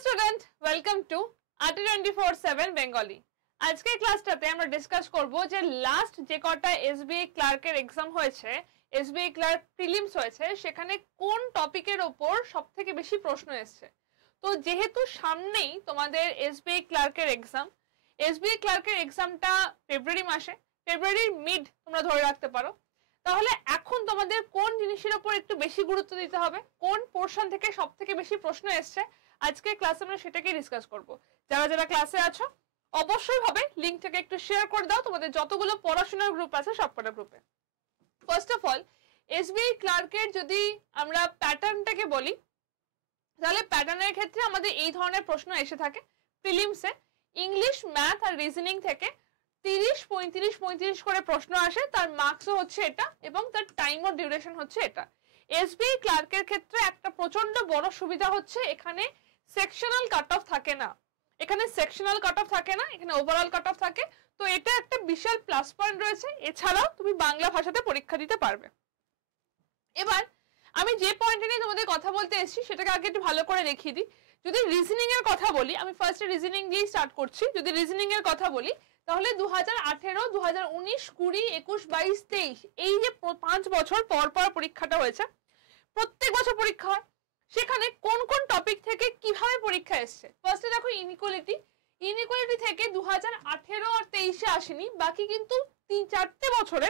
Student, welcome to আটি 24/7 Bengali. আজকের ক্লাসটাতে আমরা ডিসকাস করব যে লাস্ট যে কটা এসবিআই ক্লার্কের এক্সাম হয়েছে, এসবিআই ক্লার্ক প্রিলিমস হয়েছে, সেখানে কোন টপিকের ওপর সবথেকে বেশি প্রশ্ন এসেছে। তো যেহেতু সামনেই তোমাদের এসবিআই ক্লার্কের এক্সাম, এসবিআই ক্লার্কের এক্সামটা ফেব্রুয়ারি মাসে, ফেব্রুয়ারির মিড তোমরা ধরে রাখতে পারো। তাহলে এখন তোমাদের কোন জিনিসের উপর একটু বেশি গুরুত্ব দিতে হবে, কোন পোর্শন থেকে সবথেকে বেশি প্রশ্ন এসছে, আজকে ক্লাসে আমরা সেটাকেই ডিসকাস করব। যারা যারা ক্লাসে আছো অবশ্যই ভাবে লিঙ্কটাকে একটু শেয়ার করে দাও তোমাদের যতগুলো পড়াশোনার গ্রুপ আছে সবকটা গ্রুপে। ফার্স্ট অফ অল, এসবিআই ক্লার্কের যদি আমরা প্যাটার্নটাকে বলি, তাহলে প্যাটার্নের ক্ষেত্রে আমাদের এই ধরনের প্রশ্ন এসে থাকে। প্রিলিমসে ইংলিশ, ম্যাথ আর রিজনিং থেকে 30-35 করে প্রশ্ন আসে, তার মার্কসও হচ্ছে এটা এবং তার টাইম ও ডিউরেশন হচ্ছে এটা। এসবিআই ক্লার্কের ক্ষেত্রে একটা প্রচন্ড বড় সুবিধা হচ্ছে এখানে সেকশনাল কাট অফ থাকে না, এখানে ওভারঅল কাট অফ থাকে। তো এটা একটা বিশাল প্লাস পয়েন্ট রয়েছে। এছাড়াও তুমি বাংলা ভাষাতে পরীক্ষা দিতে পারবে। এবার আমি যে পয়েন্টে নিয়ে তোমাদের কথা বলতে এসেছি সেটাকে আগে একটু ভালো করে দেখিয়ে দিই। যদি রিজনিং এর কথা বলি, আমি ফার্স্টে রিজনিং দিয়েই স্টার্ট করছি। যদি রিজনিং এর কথা বলি তাহলে 2018, 2019, 20, 21, 22, 23 এই যে 5 বছর পর পর পরীক্ষাটা হয়েছে, প্রত্যেক বছর পরীক্ষা হয়। সেখানে কোন কোন টপিক থেকে কিভাবে পরীক্ষা এসছে, ফার্স্টে দেখো ইনইকুয়ালিটি থেকে 2018 আর 23-এ আসেনি, বাকি কিন্তু 4টে বছরে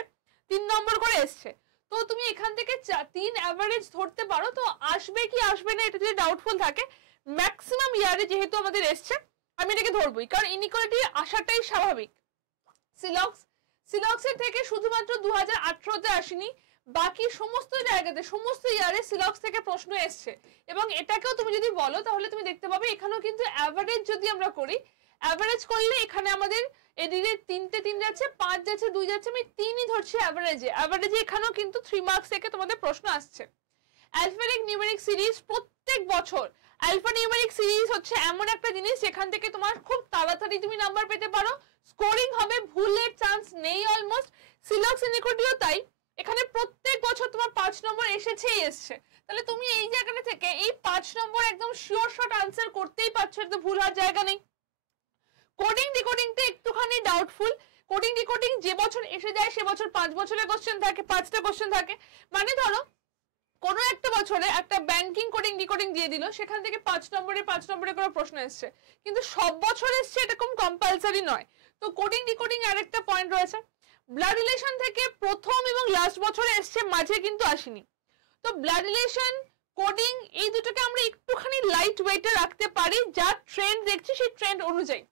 3 নম্বর করে এসছে। তো তুমি এখান থেকে 3 অ্যাভারেজ ধরতে পারো। তো আসবে কি আসবে না এটা যদি ডাউটফুল থাকে, ম্যাক্সিমাম ইয়ারে যেহেতু আমাদের এসছে আমি এটাকে ধরবই, কারণ ইনইকুয়ালিটি আসাটাই স্বাভাবিক। সিলক্সের থেকে শুধুমাত্র 2018-তে আসেনি, বাকি সমস্ত জায়গাতে সমস্ত ইয়ারে সিলক্স থেকে প্রশ্ন এসছে। এবং এটাকেও তুমি যদি বলো তাহলে তুমি দেখতে পাবে এখানেও কিন্তু অ্যাভারেজ যদি আমরা করি, অ্যাভারেজ করলে এখানে আমাদের এদিকে 3 যাচ্ছে, 5 যাচ্ছে, 2 যাচ্ছে, আমি 3ই ধরছি অ্যাভারেজে। এখানেও কিন্তু 3 মার্কস থেকে তোমাদের প্রশ্ন আসছে। অ্যালফানিউমেরিক নিউমেরিক সিরিজ প্রত্যেক বছর, অ্যালফানিউমেরিক সিরিজ হচ্ছে এমন একটা জিনিস যেখান থেকে তোমার খুব তাড়াতাড়ি তুমি নাম্বার পেতে পারো, স্কোরিং হবে, ভুলের চান্স নেই অলমোস্ট। সিলক্স ইনইকুয়ালিটিও তাই, এখানে প্রত্যেক বছর তোমার 5 নম্বর এসেছেই এসছে। তাহলে তুমি এই জায়গাটা থেকে এই 5 নম্বর একদম শিওর শর্ট আনসার করতেই পারছো, এটা ভুল হওয়ার জায়গা নেই। কোডিং ডিকোডিংটা একটুখানি ডাউটফুল। কোডিং ডিকোডিং যে বছর এসে যায় সে বছর 5 বছরের কোশ্চেন থাকে, 5টা কোশ্চেন থাকে। মানে ধরো কোনো একটা বছরে একটা ব্যাংকিং কোডিং ডিকোডিং দিয়ে দিল, সেখান থেকে 5 নম্বরে করে প্রশ্ন এসছে, কিন্তু সব বছর এসছে এরকম কম্পালসারি নয়। তো কোডিং ডিকোডিং আরেকটা পয়েন্ট রয়েছে। ব্লাড রিলেশন থেকে প্রথম এবং লাস্ট বছরে এসছে, মাঝে কিন্তু আসেনি। তো ব্লাড রিলেশন, কোডিং এই দুটোকে আমরা একটুখানি লাইট ওয়েটে রাখতে পারি, যা ট্রেন্ড দেখছি সেই ট্রেন্ড অনুযায়ী।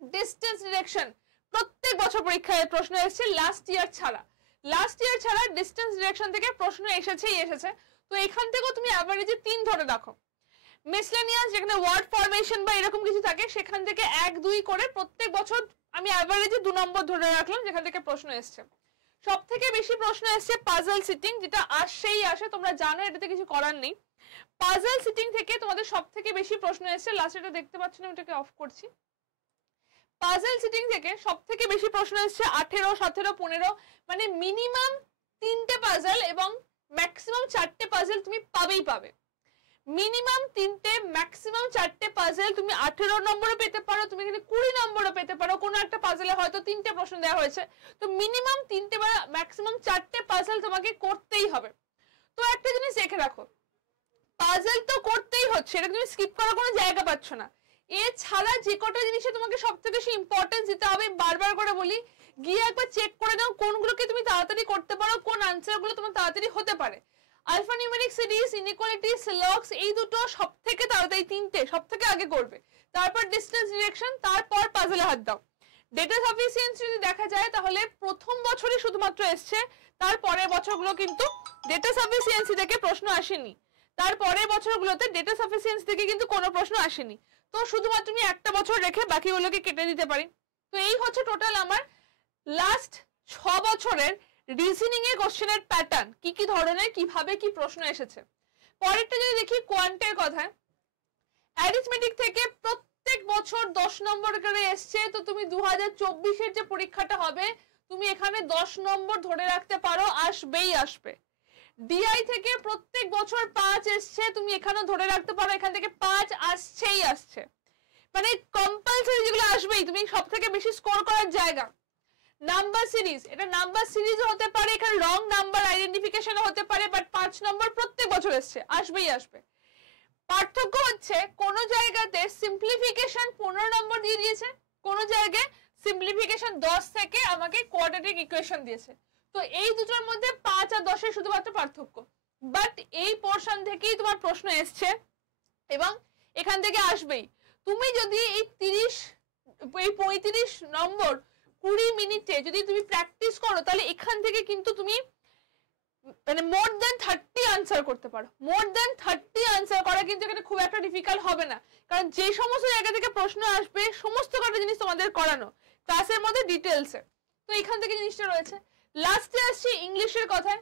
ডিস্টেন্স ডিরেকশন প্রত্যেক বছর পরীক্ষায় প্রশ্ন এসেছে, লাস্ট ইয়ার ছাড়া ডিস্টেন্স ডিরেকশন থেকে প্রশ্ন এসেছে। তো এখান থেকেও তুমি অ্যাভারেজে 3 ধরে রাখো। মিসলেনিয়াস যেখানে ওয়ার্ড ফরমেশন বা এরকম কিছু থাকে, সেখান থেকে 1-2 করে প্রত্যেক বছর আমি অ্যাভারেজে 2 নম্বর ধরে রাখলাম যেখান থেকে প্রশ্ন এসছে। সব থেকে বেশি প্রশ্ন এসছে পাজল সিটিং, যেটা আসে, তোমরা জানো, এটাতে কিছু করার নেই। পাজল সিটিং থেকে তোমাদের সব থেকে বেশি প্রশ্ন এসছে, লাস্ট এটা দেখতে পাচ্ছ না, এটাকে অফ করছি। পাজল সিটিং থেকে সব থেকে বেশি প্রশ্ন এসছে 18, 17, 15, মানে মিনিমাম 3টে পাজল এবং ম্যাক্সিমাম 4টে পাজল তুমি পাবে। মিনিমাম 3টে, ম্যাক্সিমাম 4টে পাজল তুমি 18 নম্বরও পেতে পারো, তুমি এখানে 20 নম্বরও পেতে পারো। কোনো একটা পাজলে হয়তো 3টে প্রশ্ন দেওয়া হয়েছে, তো মিনিমাম 3টে বা ম্যাক্সিমাম 4টে পাজল তোমাকে করতেই হবে। তো একটা জিনিস দেখে রাখো, পাজল তো করতেই হচ্ছে, এটা তুমি স্কিপ করার কোনো জায়গা পাচ্ছ না। এছাড়া যে কটা জিনিসে তোমাকে সব থেকে বেশি ইম্পর্টেন্স দিতে হবে, বারবার করে বলি, গিয়ে একবার চেক করে নাও কোনগুলোকে তুমি তাড়াতাড়ি করতে পারো, কোন আনসারগুলো তোমার তাড়াতাড়ি হতে পারে। আলফানিউমেরিক সিরিজ, ইনইকুয়ালিটি, সিলক্স এই দুটো সব থেকে তাড়াতাড়ি, 3টে সব থেকে আগে করবে, তারপর ডিস্টেন্স ডিরেকশন, তারপর পাজলে হাত দাও। ডেটা সাফিসিয়েন্সি যদি দেখা যায় তাহলে প্রথম বছরই শুধুমাত্র এসছে, তারপরের বছরগুলো কিন্তু ডেটা সাফিসিয়েন্সি থেকে প্রশ্ন আসেনি, তারপরের বছরগুলোতে ডেটা সাফিসিয়েন্সি থেকে কিন্তু কোনো প্রশ্ন আসেনি। তো শুধুমাত্র তুমি একটা বছর রেখে বাকিগুলোকে কেটে দিতে পারি। তো এই হচ্ছে টোটাল আমার লাস্ট 6 বছরের রিজনিং এর কোশ্চেনের প্যাটার্ন, কি ধরনের কিভাবে কি প্রশ্ন এসেছে। পরেরটা যদি দেখি কোয়ান্টের কথা, অ্যারিথমেটিক থেকে প্রত্যেক বছর 10 নম্বর করে এসছে। তো তুমি 2024-এর যে পরীক্ষাটা হবে তুমি এখানে 10 নম্বর ধরে রাখতে পারো, আসবেই আসবে। ডিআই থেকে প্রত্যেক বছর 5 এসছে, তুমি এখানেও ধরে রাখতে পারো এখান থেকে 5 আসছেই আসছে, মানে কম্পালসারি যেগুলো আসবেই, তুমি সব থেকে বেশি স্কোর করার জায়গা। নাম্বার সিরিজ, এটা নাম্বার সিরিজও হতে পারে, এখানে রং নাম্বার আইডেন্টিফিকেশনও হতে পারে, বাট 5 নম্বর প্রত্যেক বছর এসছে, আসবেই আসবে। পার্থক্য হচ্ছে কোন জায়গাতে সিম্পলিফিকেশন 15 নম্বর দিয়ে দিয়েছে, কোন জায়গায় সিম্পলিফিকেশন 10 থেকে আমাকে কোয়াড্রেটিক ইকুয়েশন দিয়েছে। তো এই দুটোর মধ্যে 5 আর 10 এর শুধুমাত্র পার্থক্য, বাট এই পোরশন থেকেই তোমার প্রশ্ন এসছে এবং এখান থেকে আসবেই। তুমি যদি এই 35 নম্বর 20 মিনিটে যদি তুমি প্র্যাকটিস করো, তাহলে এখান থেকে কিন্তু তুমি মানে মোর দেন 30 আনসার করতে পারো। মোর দেন 30 আনসার করা কিন্তু এখানে খুব একটা ডিফিকাল্ট হবে না, কারণ যে সমস্ত জায়গা থেকে প্রশ্ন আসবে সমস্ত কটা জিনিস তোমাদের করানো ক্লাসের মধ্যে ডিটেলসে। তো এখান থেকে জিনিসটা রয়েছে। লাস্টে আসছি ইংলিশের কথায়।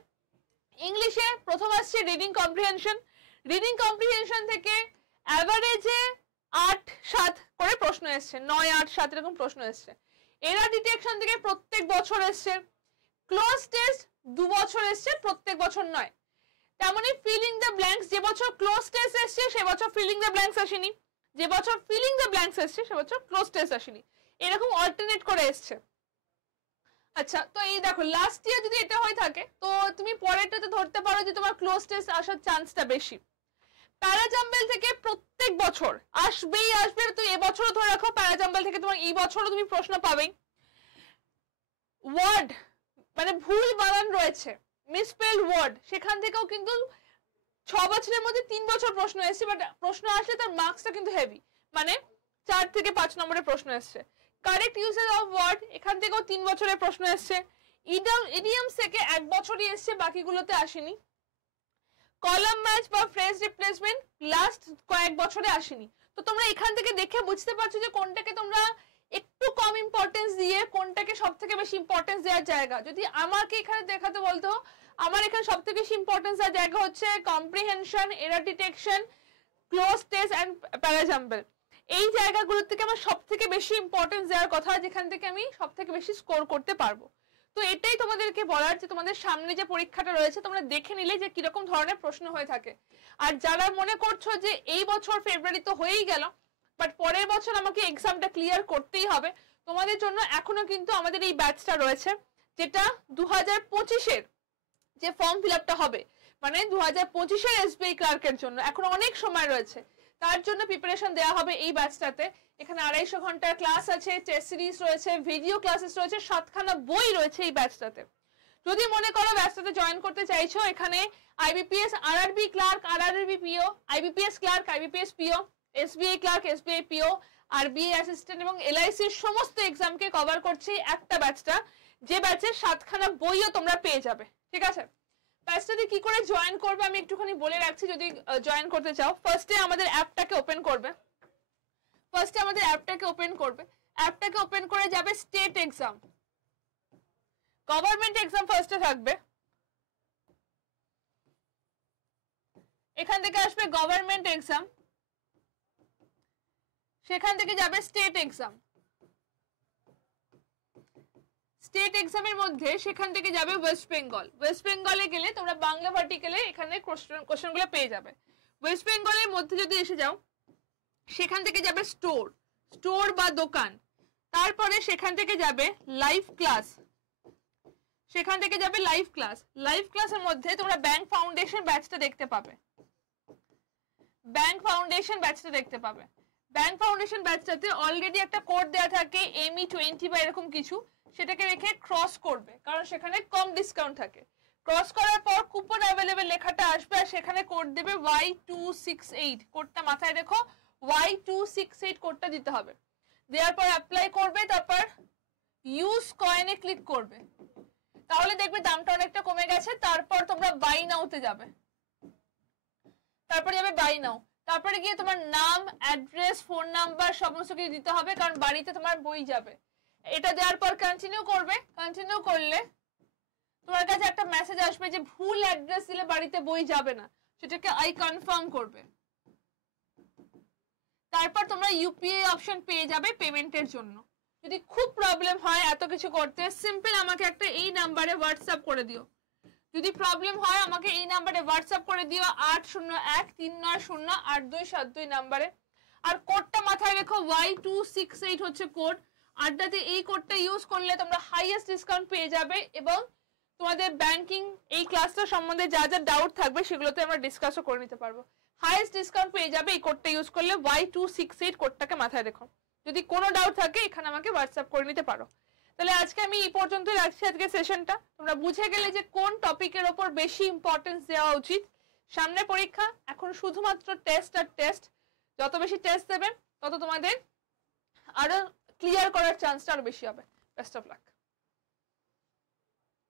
ইংলিশে প্রথম আসছে রিডিং কম্প্রিহেনশন। রিডিং কম্প্রিহেনশন থেকে অ্যাভারেজে 8-7 করে প্রশ্ন এসছে, 9-8-7 এরকম প্রশ্ন এসছে। এরা ডিটেকশন থেকে প্রত্যেক বছর এসছে। ক্লোজ টেস্ট 2 বছর এসছে, প্রত্যেক বছর নয়। তেমনি ফিলিং দ্য ব্ল্যাঙ্কস, যে বছর ক্লোজ টেস্ট এসছে সে বছর ফিলিং দ্য ব্ল্যাঙ্কস আসেনি, যে বছর ফিলিং দ্য ব্ল্যাঙ্কস এসছে সে বছর ক্লোজ টেস্ট আসেনি, এরকম অল্টারনেট করে এসছে। আচ্ছা, তো এই দেখো লাস্ট ইয়ার যদি এটা হয়ে থাকে তো তুমি পরেরটাতে ধরতে পারো যে তোমার ক্লোজ টেস্ট আসার চান্সটা বেশি। প্যারাজাম্বেল থেকে প্রত্যেক বছর আসবেই আসবে, তো এবছরও ধরে রাখো প্যারাজাম্বেল থেকে তোমার এই বছরও তুমি প্রশ্ন পাবেই। ওয়ার্ড মানে ভুল বানান রয়েছে, মিসস্পেলড ওয়ার্ড, সেখান থেকেও কিন্তু 6 বছরের মধ্যে 3 বছর প্রশ্ন এসেছে, বাট প্রশ্ন আসলে তার মার্কসটা কিন্তু হেভি, মানে 4 থেকে 5 নম্বরের প্রশ্ন এসছে। কারেক্ট ইউজেজ অফ ওয়ার্ড, এখান থেকেও 3 বছরের প্রশ্ন এসছে। ইডিয়মস থেকে 1 বছরই এসছে, বাকিগুলোতে আসেনি। কলাম ম্যাচ বা ফ্রেজ রিপ্লেসমেন্ট লাস্ট কয়েক বছরে আসেনি। তো তোমরা এখান থেকে দেখে বুঝতে পারছো যে কোনটাকে তোমরা একটু কম ইম্পর্টেন্স দিয়ে কোনটাকে সব থেকে বেশি ইম্পর্টেন্স দেওয়ার জায়গা। যদি আমাকে এখানে দেখাতে বলতো, আমার এখানে সব থেকে বেশি ইম্পর্টেন্স দেওয়ার জায়গা হচ্ছে comprehension, error detection, cloze test and parajumble. এই জায়গাগুলোর থেকে আমার সব থেকে বেশি ইম্পর্টেন্স দেওয়ার কথা, যেখান থেকে আমি সব থেকে বেশি স্কোর করতে পারবো। তো এটাই তোমাদেরকে বলার যে তোমাদের সামনে যে পরীক্ষাটা রয়েছে তোমরা দেখে নিলে যে কিরকম ধরনের প্রশ্ন হয়ে থাকে। আর যারা মনে করছো যে এই বছর ফেব্রুয়ারি তো হয়েই গেল, বাট পরের বছর আমাকে এক্সামটা ক্লিয়ার করতেই হবে, তোমাদের জন্য এখনো কিন্তু আমাদের এই ব্যাচটা রয়েছে, যেটা 2025-এর যে ফর্ম ফিল আপটা হবে, মানে 2025-এর এসবিআই ক্লার্কের জন্য এখনো অনেক সময় রয়েছে। তার জন্য প্রিপারেশন দেওয়া হবে এই ব্যাচটাতে। এখানে 250 ঘন্টার ক্লাস আছে, টেস্ট সিরিজ রয়েছে, ভিডিও ক্লাসেস রয়েছে, 7খানা বই রয়েছে এই ব্যাচটাতে। যদি মনে করো ব্যাচটাতে জয়েন করতে চাইছো, এখানে IBPS, RRB clerk, RRB PO, IBPS clerk, IBPS PO, SBI clerk, SBI PO, RBI assistant এবং এলআইসির সমস্ত এক্সামকে কভার করছে একটা ব্যাচটা, যে ব্যাচে 7খানা বইও তোমরা পেয়ে যাবে। ঠিক আছে, ব্যাচটাতে কি করে জয়েন করবে আমি একটুখানি বলে রাখছি। যদি জয়েন করতে চাও, ফার্স্টে আমাদের অ্যাপটাকে ওপেন করবে। অ্যাপটাকে ওপেন করে যাবে স্টেট এক্সাম, গভর্নমেন্ট এক্সাম ফার্স্টে থাকবে, এখান থেকে আসবে গভর্নমেন্ট এক্সাম, সেখান থেকে যাবে স্টেট এক্সাম, স্টেট এক্সামের মধ্যে সেখান থেকে যাবে ওয়েস্ট বেঙ্গল। ওয়েস্ট বেঙ্গলে গেলে তোমরা বাংলা ভার্টিকালে এখানে কোশ্চেনগুলো পেয়ে যাবে। ওয়েস্ট বেঙ্গলের মধ্যে যদি এসে যাও, সেখান থেকে যাবে স্টোর বা দোকান, তারপরে সেখান থেকে যাবে লাইভ ক্লাস, সেখান থেকে যাবে লাইভ ক্লাসের মধ্যে তোমরা ব্যাংক ফাউন্ডেশন ব্যাচটা দেখতে পাবে, ব্যাংক ফাউন্ডেশন ব্যাচটাতে অলরেডি একটা কোড দেওয়া থাকে ME20 বা এরকম কিছু, সেটাকে রেখে ক্রস করবে, কারণ সেখানে কম ডিসকাউন্ট থাকে। ক্রস করার পর কুপন অ্যাভেলেবেল লেখাটা আসবে, আর সেখানে কোড দেবে Y268, কোডটা মাথায় রেখো, Y268 কোডটা দিতে হবে। দেওয়ার পর অ্যাপ্লাই করবে, তারপর ইউজ কয়েনে ক্লিক করবে, তাহলে দেখবে দামটা অনেকটা কমে গেছে। তারপর তোমরা বাই নাওতে যাবে, তারপরে গিয়ে তোমার নাম, অ্যাড্রেস, ফোন নাম্বার সমস্ত কিছু দিতে হবে, কারণ বাড়িতে তোমার বই যাবে। এটা দেওয়ার পর কন্টিনিউ করলে তোমার কাছে একটা মেসেজ আসবে যে ভুল অ্যাড্রেস দিলে বাড়িতে বই যাবে না, সেটাকে আই কনফার্ম করবে। তারপর তোমরা ইউপিআই অপশন পেয়ে যাবে পেমেন্টের জন্য। যদি খুব প্রবলেম হয় এত কিছু করতে, সিম্পল আমাকে একটা এই নাম্বারে হোয়াটসঅ্যাপ করে দিও, যদি প্রবলেম হয় আমাকে এই নাম্বারে হোয়াটসঅ্যাপ করে দিও 8013908272 নাম্বারে। আর কোডটা মাথায় রেখো Y268 হচ্ছে কোড। আড্ডাতে এই কোডটা ইউজ করলে তোমরা হাইয়েস্ট ডিসকাউন্ট পেয়ে যাবে এবং তোমাদের ব্যাংকিং এই ক্লাসটা সম্বন্ধে যা যা ডাউট থাকবে সেগুলোতে আমরা ডিসকাসও করে নিতে পারবো। হাইয়েস্ট ডিসকাউন্ট পেয়ে যাবে এই কোডটা ইউজ করলে, Y268 কোডটাকে মাথায় রেখো। যদি কোনো ডাউট থাকে এখানে আমাকে হোয়াটসঅ্যাপ করে নিতে পারো। তাহলে আজকে আমি এই পর্যন্তই রাখছি আজকে সেশনটা। তোমরা বুঝে গেলে যে কোন টপিকের ওপর বেশি ইম্পর্টেন্স দেওয়া উচিত। সামনে পরীক্ষা, এখন শুধুমাত্র টেস্ট আর টেস্ট। যত বেশি টেস্ট দেবে তত তোমাদের আরো ক্লিয়ার করার চান্সটা আরো বেশি হবে। Best of luck.